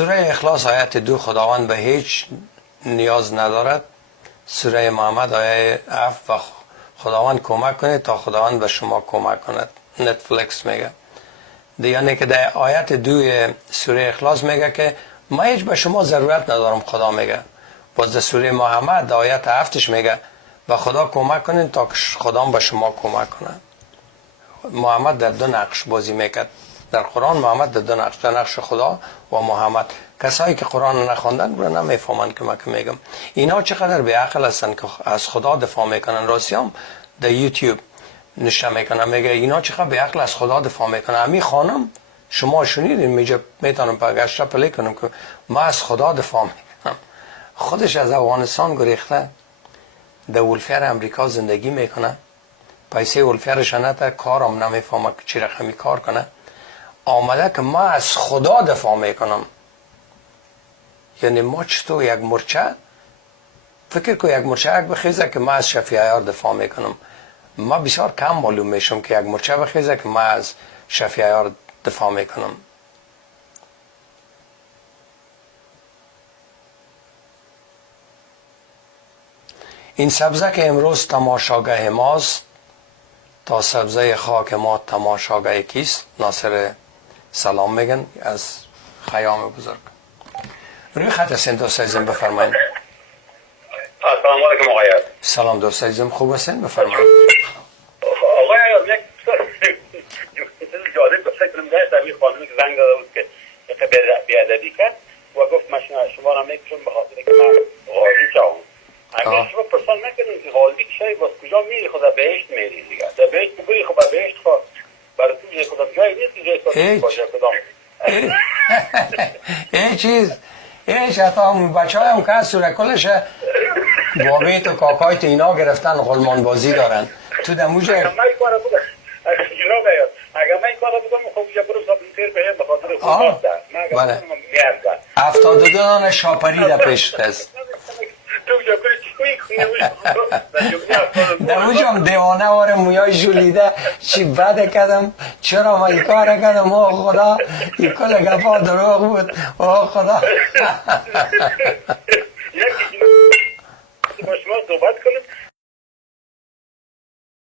سوره اخلاص آیت 2 خداوند به هیچ نیاز ندارد. سوره محمد آیه 7 و خداوند کمک کنید تا خداوند به شما کمک کند. نتفلیکس میگه یعنی که در آیت 2 سوره اخلاص میگه که ما هیچ به شما ضرورت ندارم. خدا میگه باز در سوره محمد آیت 7 میگه و خدا کمک کنید تا خدا به شما کمک کنه. محمد در دو نقش بازی میکرد در قرآن. محمد در دو نقش، در نقش خدا و محمد. کسایی که قرآن نخواندن رو نمیفهمند که من که میگم اینا چقدر به عقل هستن که از خدا دفاع میکنن. راستی هم در یوتیوب نشته میکنن میگه اینا چقدر به عقل از خدا دفاع میکنن. امی خانم شما شنیدین میگه میتونم پگشت پلی کنم که ما از خدا دفاع میکنم. خودش از افغانستان گریخته در ولفیر امریکا زندگی میکنه. پیسه ولفیرش نته، کارم نمیفهمه که چی رقمی کار کنه. آمده که ما از خدا دفاع میکنم. یعنی ما چطور یک مرچه فکر که یک مرچه یک بخیزه که ما از شفیع عیار دفاع میکنم. ما بسیار کم معلوم میشم که یک مرچه بخیزه که ما از شفیع عیار دفاع میکنم. این سبزه که امروز تماشاگاه ماست تا سبزه خاک ما تماشاگاه کیست؟ ناصر سلام میگن از خیام بزرگ. روی خط هستین دوست عزیزم بفرمایید. السلام علیکم آقای عزیز. سلام دوست عزیزم خوب هستین بفرمایید. آقای عزیز یک چیز جالب به فکرم داشت. در این خانمی که زنگ داده بود که بیادبی کرد و گفت من شما را میکشم به خاطر که من غازی شوم. اگر شما پرسان نکنید که غازی شای باز کجا میری؟ خدا بهشت میری دیگه. در بهشت بگویی خب بهشت خود برای تو جای خدا جایی نیست که جای خدا باشه کدام. این چیز اینش حتی هم بچه های هم که از سوره کلش بابیت و کاکایت اینا گرفتن غلمان بازی دارن تو دموجه. اگر من این کارا بودم اگر من این کارا بودم خب یه برو سابلتر بهم به خاطر خود داد. بله 72 دانه شاپری در پیش است. دموجه هم دیوانه واره مویای جولیده چی بده کردم چرا ما این کار کردم. او خدا این کل گفا دروغ بود. او خدا با شما صحبت کنم